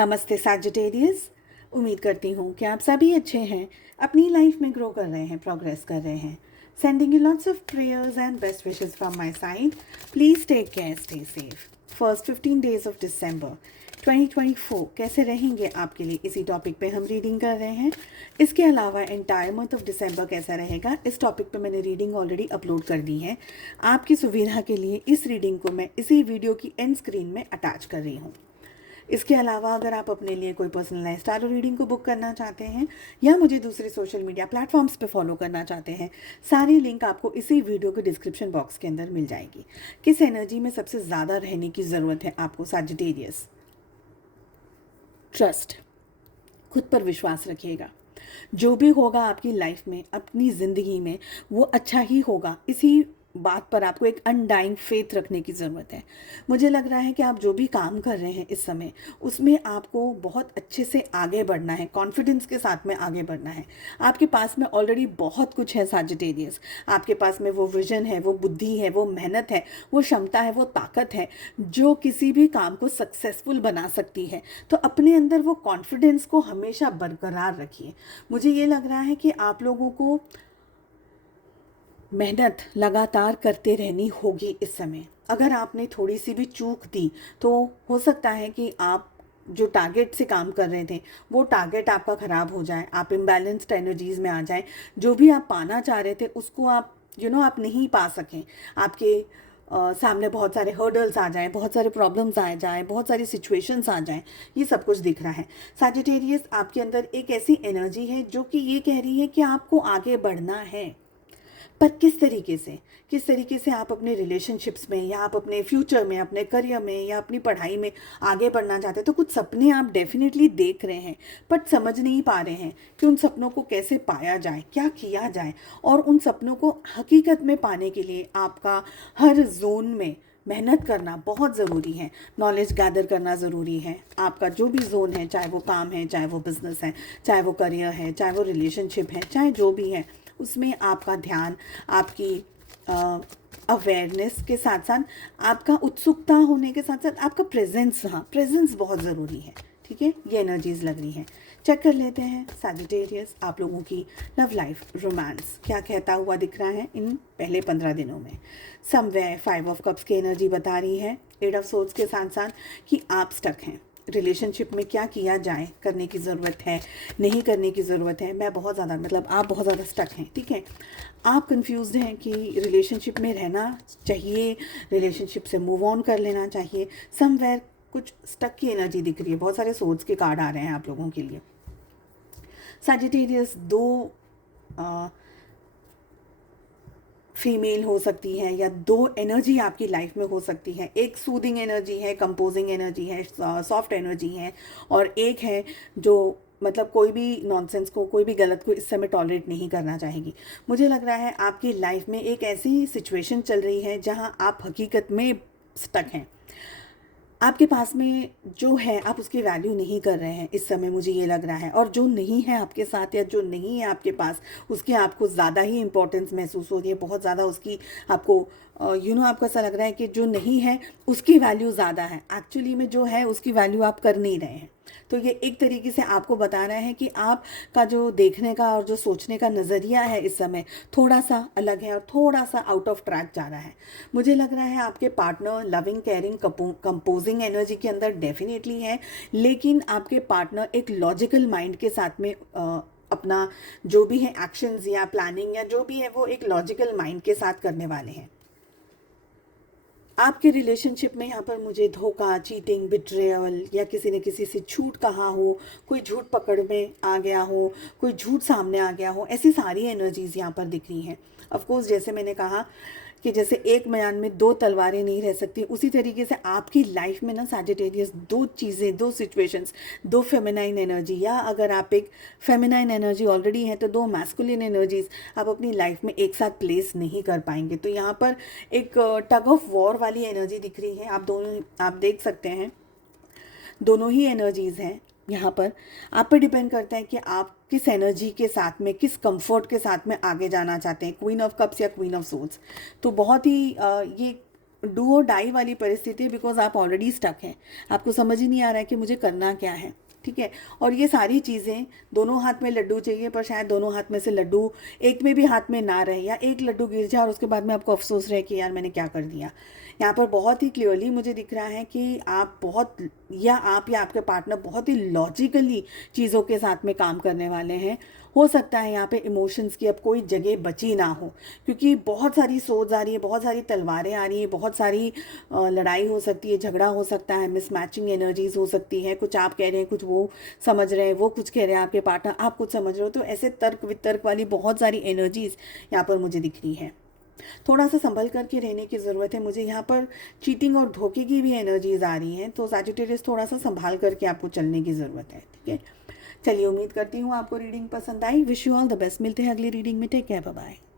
नमस्ते सैजिटेरियस। उम्मीद करती हूँ कि आप सभी अच्छे हैं, अपनी लाइफ में ग्रो कर रहे हैं, प्रोग्रेस कर रहे हैं। Sending you lots of prayers and best wishes from my side. Please take care, stay safe. First 15 days of December 2024 कैसे रहेंगे आपके लिए, इसी टॉपिक पे हम रीडिंग कर रहे हैं। इसके अलावा एंटायर मंथ ऑफ दिसंबर कैसा रहेगा, इस टॉपिक पे मैंने रीडिंग ऑलरेडी अपलोड कर दी है। आपकी सुविधा के लिए इस रीडिंग को मैं इसी वीडियो की एंड स्क्रीन में अटैच कर रही हूँ। इसके अलावा अगर आप अपने लिए कोई पर्सनलाइज्ड टैरो रीडिंग को बुक करना चाहते हैं या मुझे दूसरे सोशल मीडिया प्लेटफॉर्म्स पे फॉलो करना चाहते हैं, सारी लिंक आपको इसी वीडियो के डिस्क्रिप्शन बॉक्स के अंदर मिल जाएगी। किस एनर्जी में सबसे ज़्यादा रहने की ज़रूरत है आपको सैजिटेरियस? ट्रस्ट, खुद पर विश्वास रखिएगा। जो भी होगा आपकी लाइफ में, अपनी ज़िंदगी में, वो अच्छा ही होगा। इसी बात पर आपको एक अनडाइंग फेथ रखने की ज़रूरत है। मुझे लग रहा है कि आप जो भी काम कर रहे हैं इस समय, उसमें आपको बहुत अच्छे से आगे बढ़ना है, कॉन्फिडेंस के साथ में आगे बढ़ना है। आपके पास में ऑलरेडी बहुत कुछ है सैजिटेरियस। आपके पास में वो विजन है, वो बुद्धि है, वो मेहनत है, वो क्षमता है, वो ताकत है जो किसी भी काम को सक्सेसफुल बना सकती है। तो अपने अंदर वो कॉन्फिडेंस को हमेशा बरकरार रखिए। मुझे ये लग रहा है कि आप लोगों को मेहनत लगातार करते रहनी होगी इस समय। अगर आपने थोड़ी सी भी चूक दी तो हो सकता है कि आप जो टारगेट से काम कर रहे थे वो टारगेट आपका ख़राब हो जाए, आप इम्बैलेंस्ड एनर्जीज़ में आ जाएं। जो भी आप पाना चाह रहे थे उसको आप आप नहीं पा सकें। आपके सामने बहुत सारे हर्डल्स आ जाएं, बहुत सारे प्रॉब्लम्स आ जाएं, बहुत सारी सिचुएशंस आ जाएं। ये सब कुछ दिख रहा है। सैजिटेरियस, आपके अंदर एक ऐसी एनर्जी है जो कि ये कह रही है कि आपको आगे बढ़ना है, पर किस तरीके से आप अपने रिलेशनशिप्स में या आप अपने फ्यूचर में, अपने करियर में या अपनी पढ़ाई में आगे बढ़ना चाहते हैं। तो कुछ सपने आप डेफिनेटली देख रहे हैं, बट समझ नहीं पा रहे हैं कि उन सपनों को कैसे पाया जाए, क्या किया जाए। और उन सपनों को हकीकत में पाने के लिए आपका हर जोन में मेहनत करना बहुत ज़रूरी है। नॉलेज गैदर करना ज़रूरी है। आपका जो भी जोन है, चाहे वो काम है, चाहे वो बिज़नेस है, चाहे वो करियर है, चाहे वो रिलेशनशिप है, चाहे जो भी है, उसमें आपका ध्यान, आपकी अवेयरनेस के साथ साथ, आपका उत्सुकता होने के साथ साथ आपका प्रेजेंस, हाँ प्रेजेंस बहुत ज़रूरी है। ठीक है, ये एनर्जीज़ लग रही हैं। चेक कर लेते हैं सैजिटेरियस, आप लोगों की लव लाइफ, रोमांस क्या कहता हुआ दिख रहा है इन पहले 15 दिनों में। समवेयर 5 ऑफ कप्स की एनर्जी बता रही है 8 ऑफ सोर्ड्स के साथ साथ कि आप स्टक हैं। रिलेशनशिप में क्या किया जाए, करने की ज़रूरत है, नहीं करने की ज़रूरत है। मैं बहुत ज़्यादा, मतलब आप बहुत ज़्यादा स्टक हैं। ठीक है, आप कंफ्यूज्ड हैं कि रिलेशनशिप में रहना चाहिए, रिलेशनशिप से मूव ऑन कर लेना चाहिए। समवेयर कुछ स्टक की एनर्जी दिख रही है। बहुत सारे सोर्ड्स के कार्ड आ रहे हैं आप लोगों के लिए। सैजिटेरियस, दो फीमेल हो सकती है या दो एनर्जी आपकी लाइफ में हो सकती है। एक सूदिंग एनर्जी है, कंपोजिंग एनर्जी है, सॉफ्ट एनर्जी है, और एक है जो मतलब कोई भी नॉनसेंस को, कोई भी गलत को इस समय टॉलरेट नहीं करना चाहेगी। मुझे लग रहा है आपकी लाइफ में एक ऐसी सिचुएशन चल रही है जहां आप हकीकत में स्टक हैं। आपके पास में जो है आप उसकी वैल्यू नहीं कर रहे हैं इस समय, मुझे ये लग रहा है। और जो नहीं है आपके साथ या जो नहीं है आपके पास, उसकी आपको ज़्यादा ही इम्पोर्टेंस महसूस हो रही है, बहुत ज़्यादा उसकी आपको आपको ऐसा लग रहा है कि जो नहीं है उसकी वैल्यू ज़्यादा है। एक्चुअली में जो है उसकी वैल्यू आप कर नहीं रहे हैं। तो ये एक तरीके से आपको बता रहा है कि आपका जो देखने का और जो सोचने का नज़रिया है इस समय थोड़ा सा अलग है और थोड़ा सा आउट ऑफ ट्रैक जा रहा है। मुझे लग रहा है आपके partner loving, caring, composing energy के अंदर डेफिनेटली है, लेकिन आपके पार्टनर एक लॉजिकल माइंड के साथ में अपना जो भी है एक्शंस या प्लानिंग या जो भी है वो एक लॉजिकल माइंड के साथ करने वाले हैं। आपके रिलेशनशिप में यहाँ पर मुझे धोखा, चीटिंग, बिट्रेयल या किसी ने किसी से झूठ कहा हो, कोई झूठ पकड़ में आ गया हो, कोई झूठ सामने आ गया हो, ऐसी सारी एनर्जीज़ यहाँ पर दिख रही हैं। ऑफ कोर्स, जैसे मैंने कहा कि जैसे एक म्यान में दो तलवारें नहीं रह सकती, उसी तरीके से आपकी लाइफ में ना सैजिटेरियस दो चीज़ें, दो सिचुएशंस, दो फेमिनाइन एनर्जी, या अगर आप एक फेमिनाइन एनर्जी ऑलरेडी है तो दो मैस्कुलिन एनर्जीज आप अपनी लाइफ में एक साथ प्लेस नहीं कर पाएंगे। तो यहाँ पर एक टग ऑफ वॉर वाली एनर्जी दिख रही है। आप दोनों, आप देख सकते हैं दोनों ही एनर्जीज़ हैं यहाँ पर। आप पे डिपेंड करता है कि आप किस एनर्जी के साथ में, किस कंफर्ट के साथ में आगे जाना चाहते हैं, क्वीन ऑफ कप्स या क्वीन ऑफ सोल्स। तो बहुत ही ये डू और डाई वाली परिस्थिति है, बिकॉज आप ऑलरेडी स्टक हैं, आपको समझ ही नहीं आ रहा है कि मुझे करना क्या है, ठीक है। और ये सारी चीज़ें, दोनों हाथ में लड्डू चाहिए, पर शायद दोनों हाथ में से लड्डू एक में भी हाथ में ना रहे, या एक लड्डू गिर जाए और उसके बाद में आपको अफसोस रहे कि यार मैंने क्या कर दिया। यहाँ पर बहुत ही क्लियरली मुझे दिख रहा है कि आप बहुत, या आप या आपके पार्टनर बहुत ही लॉजिकली चीज़ों के साथ में काम करने वाले हैं। हो सकता है यहाँ पे इमोशंस की अब कोई जगह बची ना हो, क्योंकि बहुत सारी सोच आ रही है, बहुत सारी तलवारें आ रही है, बहुत सारी लड़ाई हो सकती है, झगड़ा हो सकता है, मिसमैचिंग एनर्जीज हो सकती है, कुछ आप कह रहे हैं, कुछ वो समझ रहे हैं, वो कुछ कह रहे हैं आपके पार्टनर, आप कुछ समझ रहे हो। तो ऐसे तर्क वितर्क वाली बहुत सारी एनर्जीज यहाँ पर मुझे दिख रही है। थोड़ा सा संभल करके रहने की ज़रूरत है। मुझे यहाँ पर चीटिंग और धोखे की भी एनर्जीज आ रही हैं, तो सैजिटेरियस थोड़ा सा संभाल करके आपको चलने की ज़रूरत है, ठीक है। चलिए, उम्मीद करती हूँ आपको रीडिंग पसंद आई। Wish you all the best. मिलते हैं अगली रीडिंग में। Take care, bye bye.